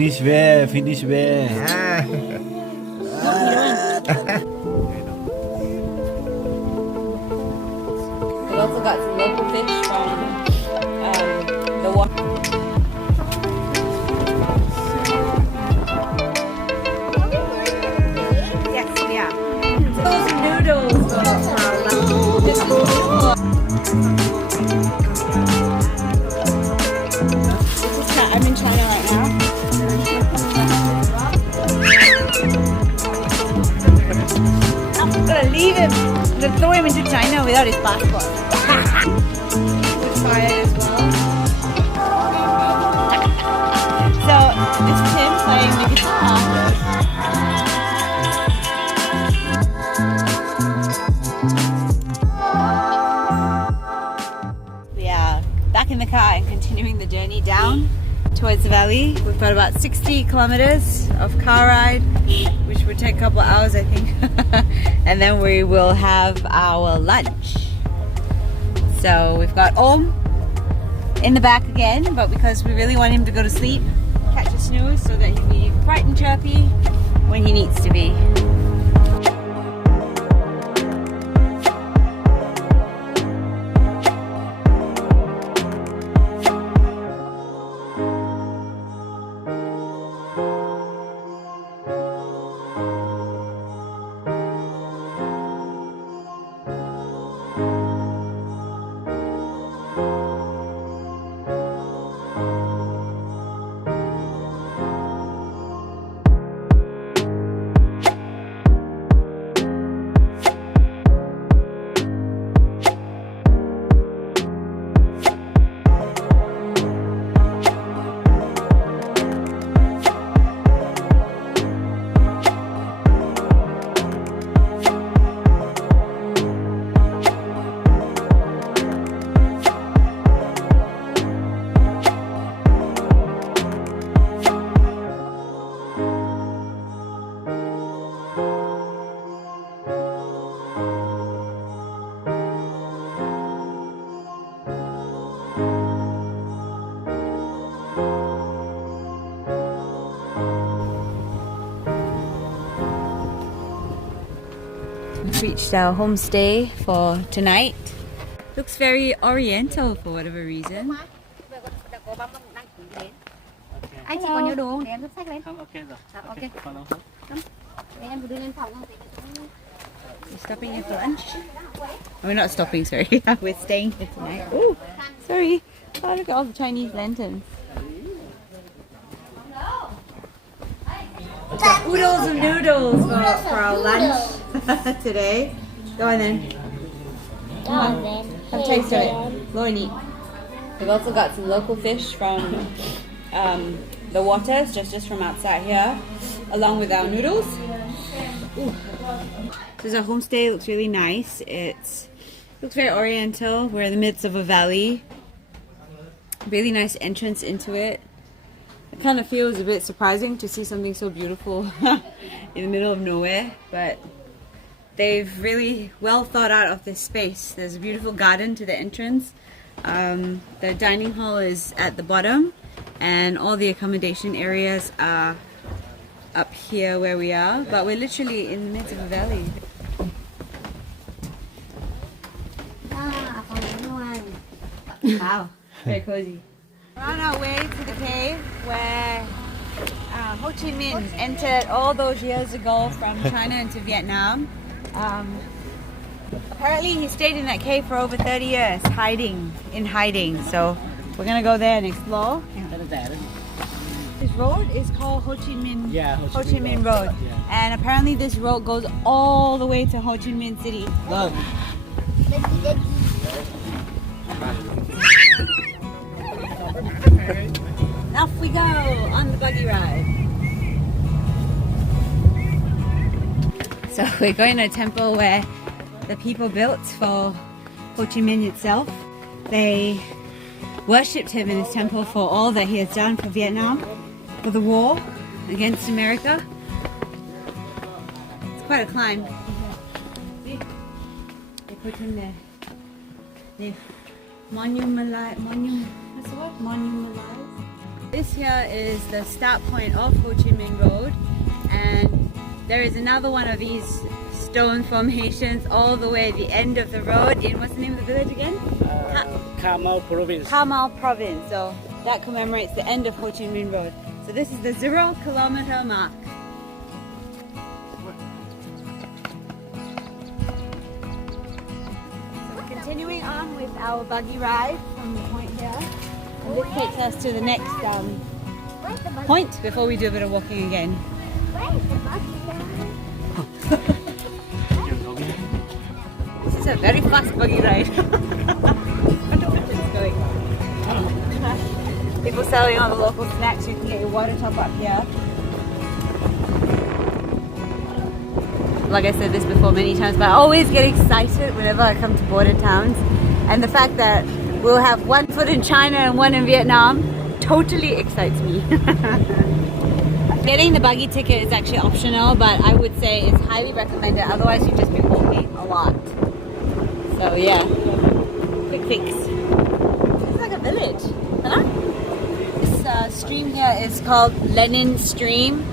Finish where? We've also got some local fish from the water. Yes, yeah. Those noodles I'm in China right now. I'm gonna leave him. I'm gonna throw him into China without his passport. With fire as well. So this is him playing the guitar. We are back in the car and continuing the journey down towards the valley. We've got about 60 kilometers of car ride, which would take a couple of hours, I think. And then we will have our lunch. So we've got Om in the back again, but because we really want him to go to sleep, catch a snooze so that he'll be bright and chirpy when he needs to be. We've reached our homestay for tonight. Looks very oriental for whatever reason. Anh chỉ có nhiều đồ không? Để em giúp sách lên. Ok rồi. Ok. Để em đưa lên phòng không? We're stopping here for lunch. Oh, we're not stopping, sorry. We're staying here tonight. Oh, sorry. Oh, look at all the Chinese lanterns. We've got oodles of noodles for our lunch today. Go on then. Have a taste of it. Go and eat. We've also got some local fish from the waters, just from outside here, along with our noodles. Ooh. This is a homestay. It looks really nice. It looks very oriental. We're in the midst of a valley. Really nice entrance into it. It kind of feels a bit surprising to see something so beautiful in the middle of nowhere, but they've really well thought out of this space. There's a beautiful garden to the entrance. The dining hall is at the bottom, and all the accommodation areas are up here where we are, but we're literally in the midst of a valley. Wow, very cozy. We're on our way to the cave where Ho Chi Minh entered all those years ago from China into Vietnam. Apparently he stayed in that cave for over 30 years, hiding. So we're gonna go there and explore. This road is called Ho Chi Minh. Yeah, Ho Chi Minh Road. Yeah. And apparently this road goes all the way to Ho Chi Minh City. Look. Off we go on the buggy ride. So we're going to a temple where the people built for Ho Chi Minh itself. They worshipped him in this temple for all that he has done for Vietnam, for the war against America. It's quite a climb. See? They put him there. They monumentalized. What's the word? Monumentalized. This here is the start point of Ho Chi Minh Road, and there is another one of these stone formations all the way at the end of the road in, what's the name of the village again? Kamal province. Kamal province. So that commemorates the end of Ho Chi Minh Road. So this is the 0 kilometer mark. So we're continuing on with our buggy ride from the point here. And this takes us to the next point before we do a bit of walking again. Where's the buggy ride? This is a very fast buggy ride. I don't know where it's going. People selling all the local snacks. You can get your water top up here. Like I said this before many times, but I always get excited whenever I come to border towns. And the fact that we'll have one foot in China and one in Vietnam totally excites me. Getting the buggy ticket is actually optional, but I would say it's highly recommended. Otherwise, you'd just be walking a lot. So yeah, quick fix. It's like a village, huh? This stream here is called Lenin Stream,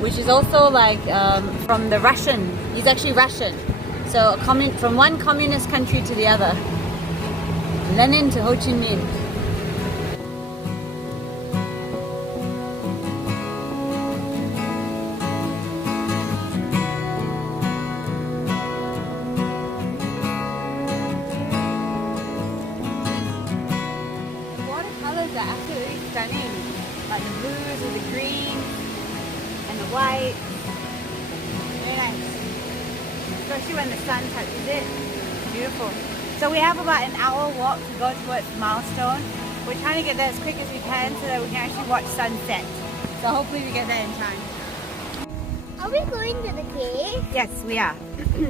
which is also like from the Russian. He's actually Russian. So from one communist country to the other. Lenin to Ho Chi Minh. Stunning, like the blues with the greens and the white. Very nice, especially when the sun touches it. Beautiful. So we have about an hour walk to go towards Milestone. We're trying to get there as quick as we can so that we can actually watch sunset. So hopefully we get there in time. Are we going to the cave? Yes, we are.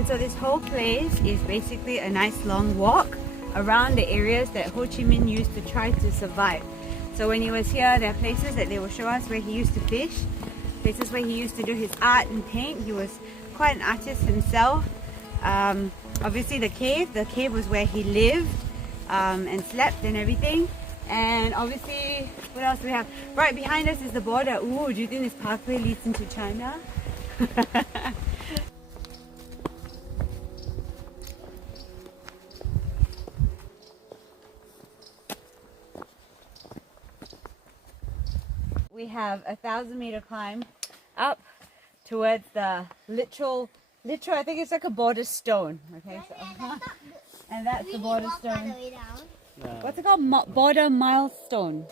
So this whole place is basically a nice long walk around the areas that Ho Chi Minh used to try to survive. So when he was here, there are places that they will show us where he used to fish, places where he used to do his art and paint. He was quite an artist himself. Obviously the cave was where he lived and slept and everything. And obviously, what else do we have? Right behind us is the border. Ooh, do you think this pathway leads into China? We have a 1,000-meter climb up towards the literal, I think it's like a border stone. Okay, so, and that's the border stone. What's it called? Border milestone.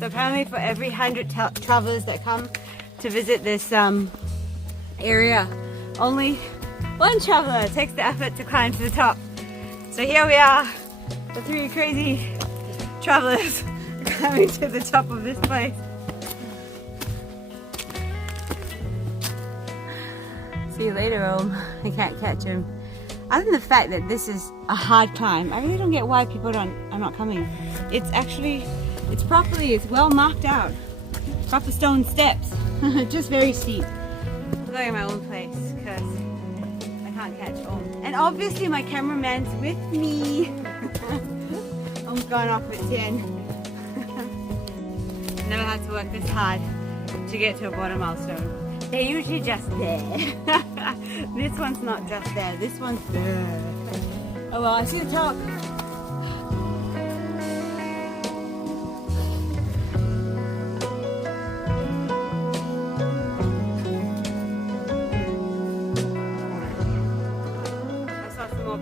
So apparently for every 100 travelers that come to visit this area, only one traveler takes the effort to climb to the top. So here we are, the 3 crazy travelers climbing to the top of this place. See you later, Om. I can't catch him. Other than the fact that this is a hard climb, I really don't get why people are not coming. It's actually, it's well marked out. Proper stone steps. Just very steep. I'm going my own place because I can't catch Om. And obviously my cameraman's with me. Om's going off with Tien. Never had to work this hard to get to a border milestone. They're usually just there. This one's not just there, this one's there. Oh well, I see the top.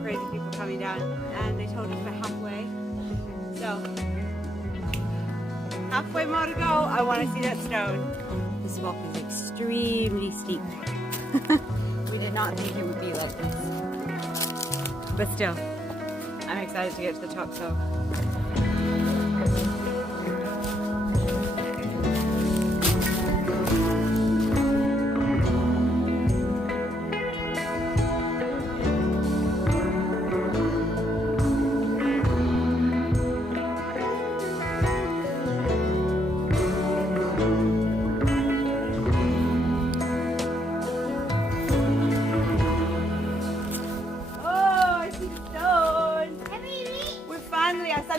Crazy people coming down, and they told us we're halfway. So, halfway more to go. I want to see that stone. This walk is extremely steep. We did not think it would be like this. But still, I'm excited to get to the top, so.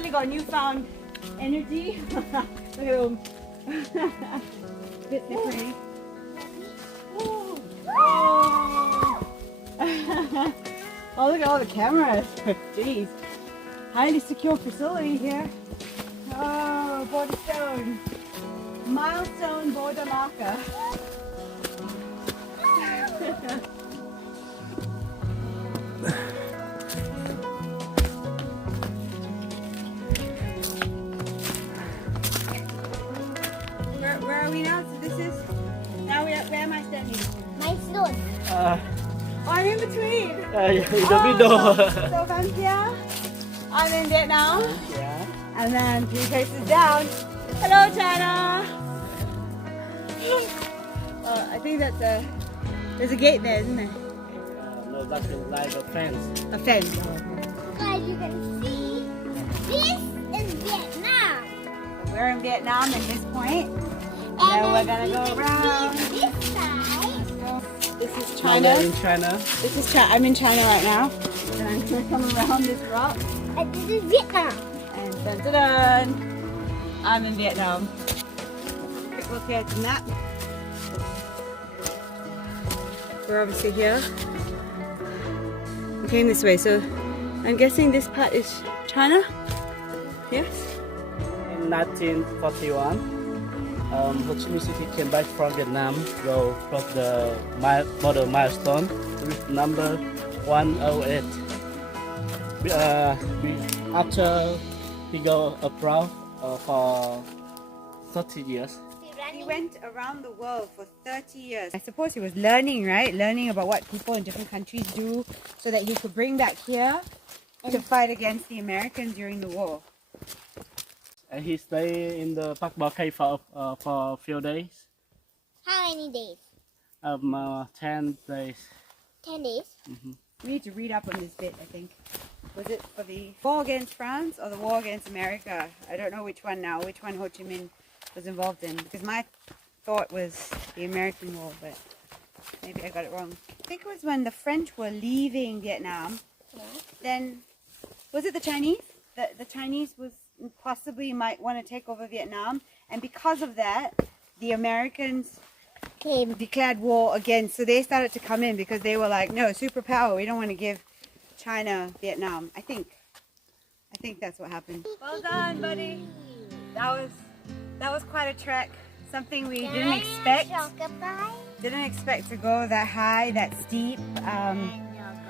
probably got newfound energy. Look at him. Bit different. Oh. Oh, look at all the cameras. Jeez. Highly secure facility here. Oh, border stone. Milestone border marker. Where are we now? So this is, now where am I standing? Milestone. Oh, I'm in between. In the middle. So from here, I'm in Vietnam. Yeah. And then 3 places down. Hello, China. I think that's there's a gate there, isn't there? No, that's like a fence. A fence. Guys, you can see this is Vietnam. We're in Vietnam at this point. And Now we're then gonna you go can around. see this side. This is Now China. we're in China. This is China. I'm in China right now. And I'm gonna come around this rock. And this is Vietnam. And dun dun dun. I'm in Vietnam. Quick look here at the map. We're obviously here. We came this way, so I'm guessing this part is China. Yes? In 1941, Ho Chi Minh City came back from Vietnam, go across the border milestone with number 108. After he go abroad for 30 years. He went around the world for 30 years. I suppose he was learning, right? Learning about what people in different countries do so that he could bring back here to fight against the Americans during the war. And he stayed in the Pac Bo Cave for a few days. How many days? 10 days. 10 days. We need to read up on this bit, I think. Was it for the war against France or the war against America? I don't know which one now, which one Ho Chi Minh was involved in. Because my thought was the American war, but maybe I got it wrong. I think it was when the French were leaving Vietnam. Yeah. Then, was it the Chinese? The Chinese was possibly might want to take over Vietnam. And because of that, the Americans declared war again. So they started to come in because they were like, no, superpower. We don't want to give China Vietnam. I think that's what happened. Well done, buddy. That was quite a trek. Something we didn't expect. Didn't expect to go that high, that steep.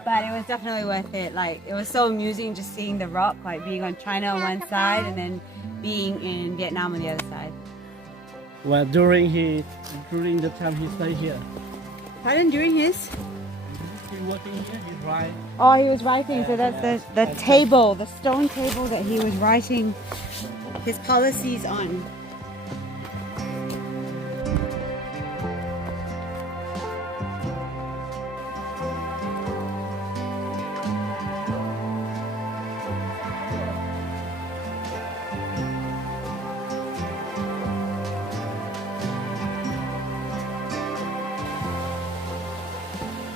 But it was definitely worth it. Like, it was so amusing just seeing the rock, like being on China on one side and then being in Vietnam on the other side. Well, during the time he stayed here. Pardon, during his? He working here, he's right. Oh, he was writing. So that's the table, the stone table that he was writing his policies on.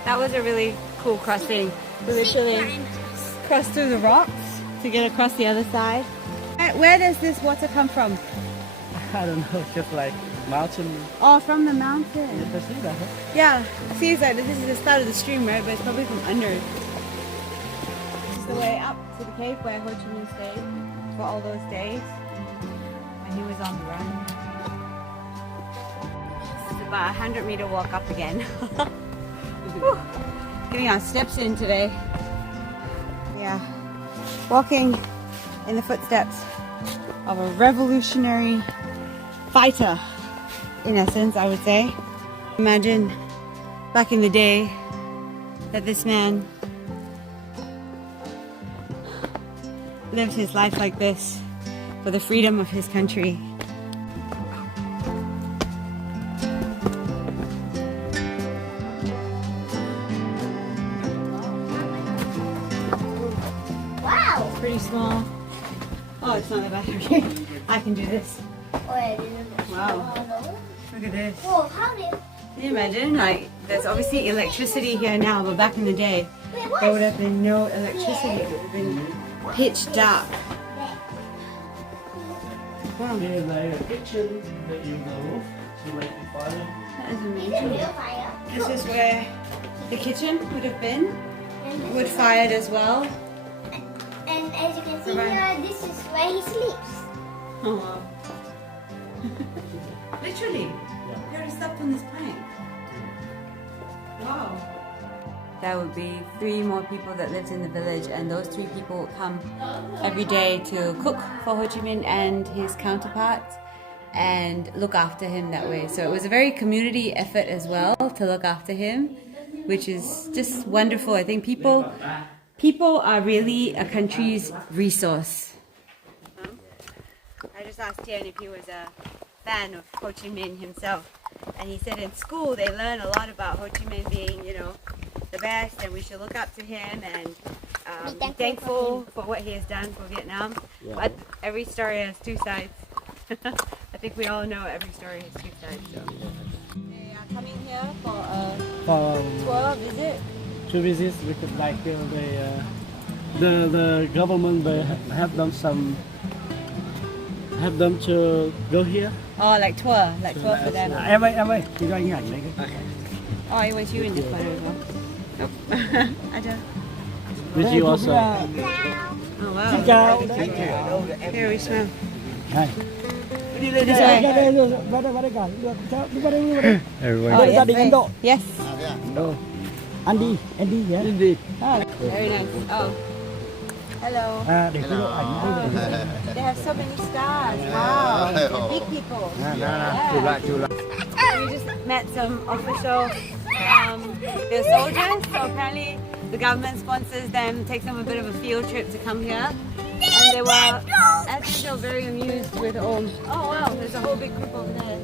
That was a really cool crossing. We literally crossed through the rocks to get across the other side. Where does this water come from? I don't know, just like mountain. Oh, from the mountain. You can see that, huh? Yeah. See, it's like this is the start of the stream, right? But it's probably from under. This is the way up to the cave where Ho Chi Minh stayed for all those days when he was on the run. It's about a 100-meter walk up again. Whew. Getting our steps in today. Yeah. Walking in the footsteps of a revolutionary fighter, in essence, I would say. Imagine back in the day that this man lived his life like this for the freedom of his country. Wow. It's pretty small. Oh, it's not that bad. Okay, I can do this. Wow. Look at this. Whoa, how did... Can you imagine? Like, there's obviously electricity here now, but back in the day, Wait, what? there would have been no electricity. It would have been pitch dark. Here's the kitchen that you go to make the fire. That is It's a amazing. real fire. This is where the kitchen would have been. And, Wood fired as well. and as you can see Right. here, this is where he sleeps. Oh wow. Literally. You already slept on this plank. Wow. There would be 3 more people that lived in the village, and those 3 people come every day to cook for Ho Chi Minh and his counterparts and look after him that way. So it was a very community effort as well to look after him, which is just wonderful. I think people are really a country's resource. I just asked Tian if he was a fan of Ho Chi Minh himself, and he said in school they learn a lot about Ho Chi Minh being, you know, the best, and we should look up to him and be thankful for what he has done for Vietnam. Yeah. But every story has 2 sides. I think we all know every story has 2 sides. So. They are coming here for a For tour visit. to visit, we could like the government they have done some have them to go here. Oh, like tour for them. Em ơi, chị cho anh ảnh lấy cái. Oh, I want you in the photo as well. Nope. I don't. With you also. Oh wow. Chào. Here we smell. Này. This Đây, way. vào đây cả. Được, cháu, đi vào đây. Oh, Đây, gia yes, đình Ấn Độ. yes. Andy, yeah. Indeed. Oh, very nice. Oh. Hello. À, để cái độ ảnh đây để. They have so many stars. Wow. They're big people. Chụp lại. We just met some official, they're soldiers, so apparently the government sponsors them, takes them a bit of a field trip to come here. And they were, as usual, very amused with all. Oh wow, there's a whole big group over there.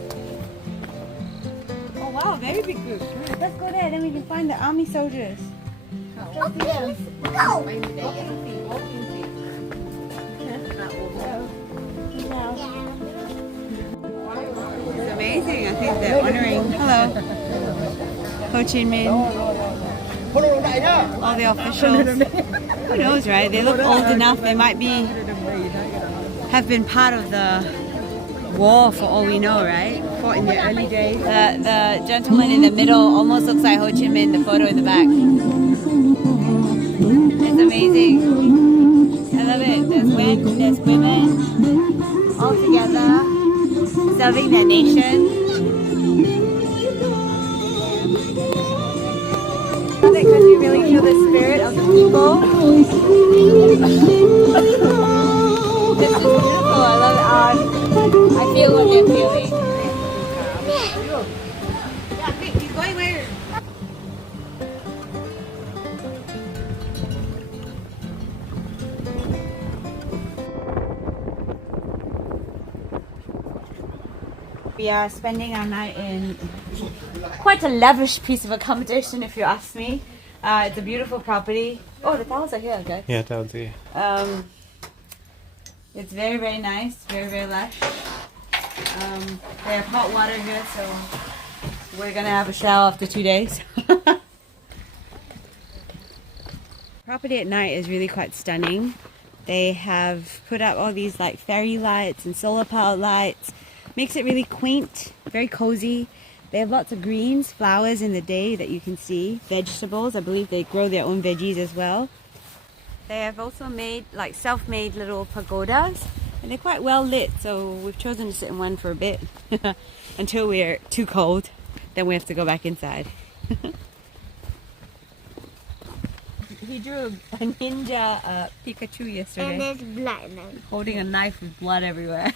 Oh wow, very big group. Let's go there, then we can find the army soldiers. Okay, let's go. It's amazing. I think they're honoring. Hello, Ho Chi Minh. All the officials. Who knows, right? They look old enough. They might have been part of the war for all we know, right? Fought in the early days. The gentleman in the middle almost looks like Ho Chi Minh. The photo in the back. It's amazing. I love it. There's women all together serving their nation. I love it because you really feel the spirit of the people. This is beautiful. I love it. I feel what you're feeling. Yeah, quick, he's going where? We are spending our night in quite a lavish piece of accommodation, if you ask me. It's a beautiful property. Oh, the towels are here, guys. Yeah, towels here. It's very, very nice, very, very lush. They have hot water here, so we're gonna have a shower after 2 days. Property at night is really quite stunning. They have put up all these like fairy lights and solar powered lights. Makes it really quaint, very cozy. They have lots of greens, flowers in the day that you can see. Vegetables, I believe they grow their own veggies as well. They have also made like self-made little pagodas, and they're quite well lit, so we've chosen to sit in one for a bit until we're too cold. Then we have to go back inside. He drew a ninja Pikachu yesterday, And there's blood now. holding a knife with blood everywhere.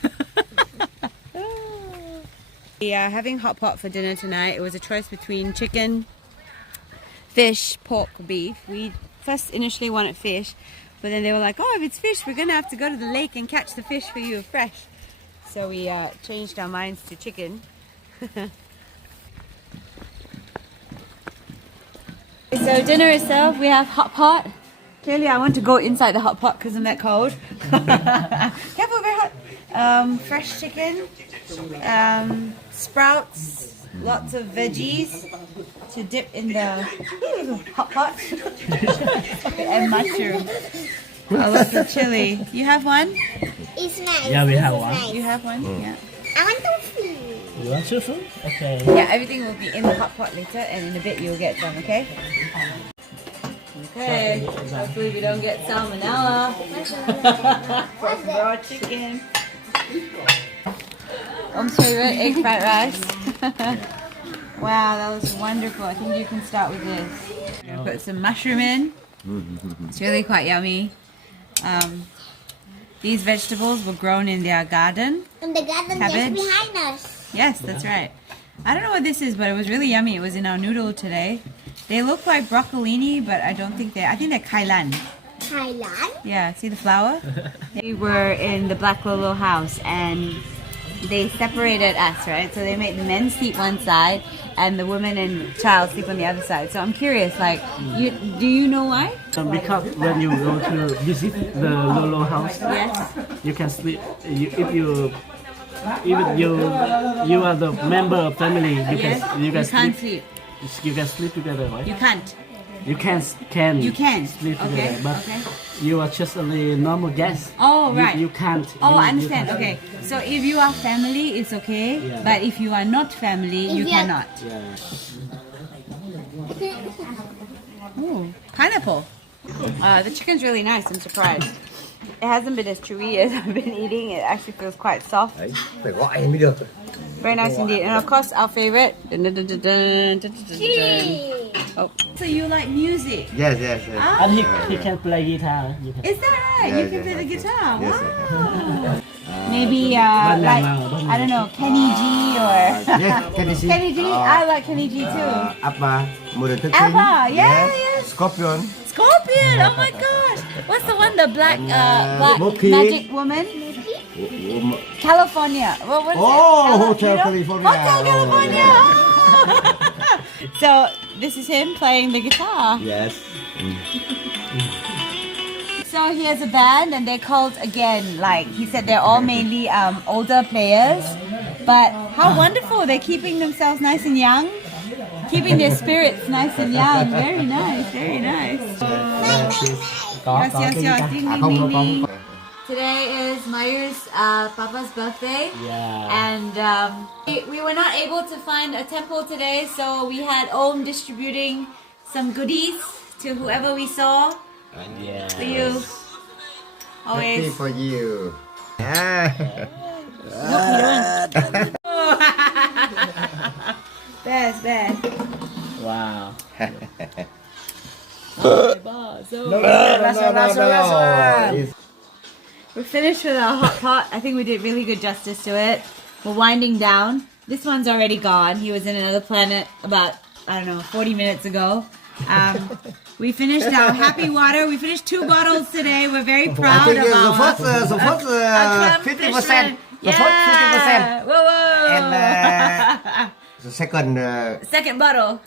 We are having hot pot for dinner tonight. It was a choice between chicken, fish, pork, beef. We first initially wanted fish, but then they were like, oh, if it's fish, we're gonna have to go to the lake and catch the fish for you fresh. So we changed our minds to chicken. So dinner itself, we have hot pot. Clearly I want to go inside the hot pot because I'm that cold. Careful, very hot. Fresh chicken, sprouts, lots of veggies to dip in the hot pot, and mushrooms. A lot of chili. You have one? It's nice. Yeah, we This have is one. nice. You have one? Yeah. I want tofu. You want tofu? Okay. Yeah, everything will be in the hot pot later, and in a bit you'll get some, okay? Okay. Hopefully we don't get salmonella. What's that? Raw chicken. Om's favorite, egg fried rice. Wow, that was wonderful. I think you can start with this. I'm gonna put some mushroom in. It's really quite yummy. These vegetables were grown in their garden. And the garden Cabbage. just behind us. Yes, that's right. I don't know what this is, but it was really yummy. It was in our noodle today. They look like broccolini, but I don't think I think they're kailan. Thailand. Yeah, see the flower? We were in the Black Lolo house and they separated us, right? So they made the men sleep one side and the woman and child sleep on the other side. So I'm curious, like, do you know why? Because when you go to visit the Lolo house, Yes. you can sleep. If you are the member of family, you Yes. can You can't sleep. sleep. You can sleep together, right? You can't. You can You can. sleep Okay. together, but Okay. you are just a normal guest. Oh, right. You can't. Oh, you- I you understand. can't. Okay. So if you are family, it's okay. Yeah. But if you are not family, you If you are- cannot. Yeah. Ooh, pineapple. The chicken's really nice. I'm surprised. It hasn't been as chewy as I've been eating. It actually feels quite soft. Đấy, phải gọi mới được. Very nice indeed. And of course, our favorite. Oh. So you like music? Yes, yes, yes. Ah, And he can play guitar. You can. is that right? Yeah, You can yeah, play the yeah. guitar. Yes, Wow. Maybe Banana, like banana. I don't know, Kenny G or Yes, can you see? Kenny G. I like Kenny G too. Abba, Modern Talking. Abba, yeah, yes. Scorpion. Scorpion. Oh my gosh. What's the one? The black Monkey. magic woman. California. What's Oh, it? Hotel You know? California. Hotel California. So this is him playing the guitar. Yes. So he has a band and they're called again, like he said, they're all mainly older players. But how wonderful, they're keeping themselves nice and young. Keeping their spirits nice and young. Very nice, very nice. Yes. Ding, ding, ding, ding. Today is Mayur's Papa's birthday. Yeah. And we were not able to find a temple today, so we had Om distributing some goodies to whoever we saw. Yeah. For you. Happy Always. for you. Ah. Best. Wow. It's We're finished with our hot pot. I think we did really good justice to it. We're winding down. This one's already gone. He was in another planet about, I don't know, 40 minutes ago. We finished our happy water. We finished 2 bottles today. We're very I proud think of the our first 50%. accomplishment. The first 50%. Whoa, whoa. And the second Second bottle.